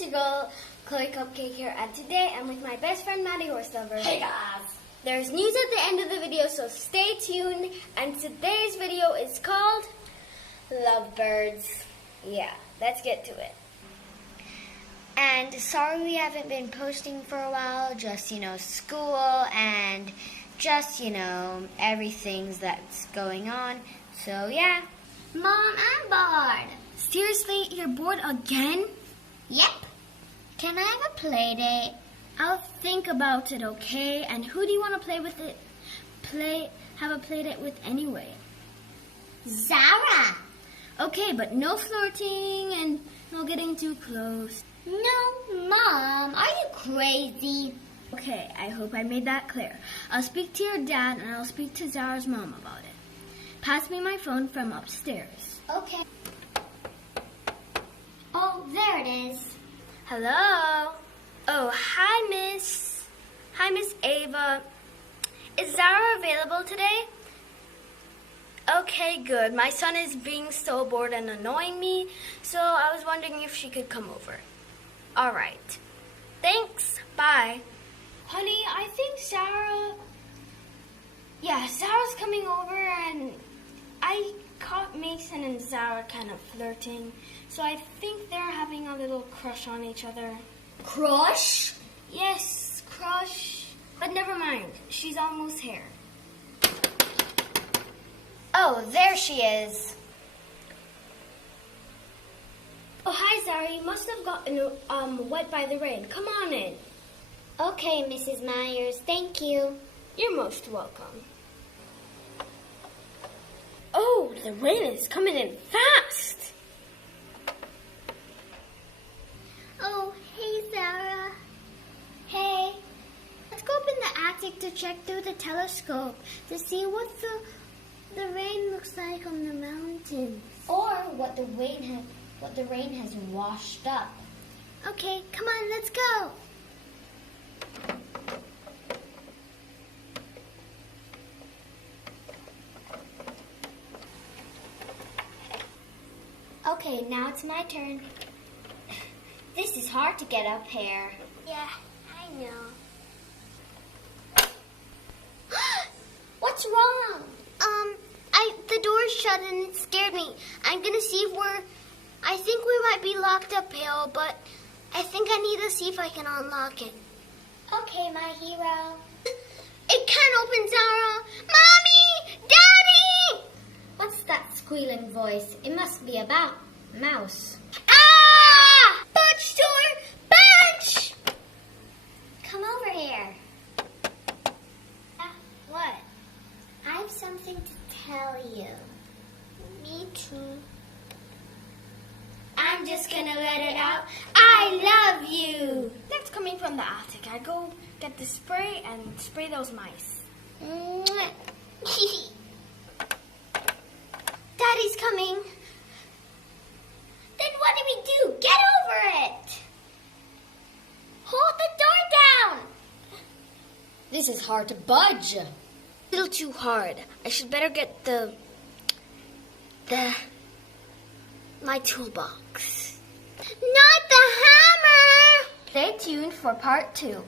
it's your girl, Chloe Cupcake here, and today I'm with my best friend, Maddie Horselover. Hey guys! There's news at the end of the video, so stay tuned, and today's video is called Lovebirds. Yeah, let's get to it. And sorry we haven't been posting for a while, just, school and just, everything that's going on. So, yeah. Mom, I'm bored. Seriously, you're bored again? Yep. Can I have a play date? I'll think about it, okay? And who do you want to play with it? Have a play date with anyway? Zara. Okay, but no flirting and no getting too close. No, Mom. Are you crazy? Okay, I hope I made that clear. I'll speak to your dad and I'll speak to Zara's mom about it. Pass me my phone from upstairs. Okay. Oh, there it is. Hello? Oh, hi, Miss. Hi, Miss Ava. Is Zara available today? Okay, good. My son is being so bored and annoying me, so I was wondering if she could come over. All right. Thanks. Bye. Honey, I think Zara's coming over, and I caught Mason and Zara kind of flirting, so I think they're having a little crush on each other. Crush? Yes, crush. But never mind. She's almost here. Oh, there she is. Oh, hi, Zara. You must have gotten wet by the rain. Come on in. Okay, Mrs. Myers. Thank you. You're most welcome. Oh, the rain is coming in fast. Oh, hey, Zara. Hey. Let's go up in the attic to check through the telescope to see what the rain looks like on the mountains. Or what the rain has washed up. Okay, come on, let's go. Okay, now it's my turn. This is hard to get up here. Yeah, I know. What's wrong? The door's shut and it scared me. I'm gonna see if I think we might be locked up here, but I think I need to see if I can unlock it. Okay, my hero. It can't open, Zara. Mommy! Daddy! What's that squealing voice? It must be about mouse. Ah! Bunch door! Bunch! Come over here. What? I have something to tell you. Me too. I'm just gonna let it out. I love you. That's coming from the attic. I go get the spray and spray those mice. Daddy's coming. Then what do we do? Get over it. Hold the door down. This is hard to budge. A little too hard. I should better get my toolbox. Not the hammer. Stay tuned for part 2.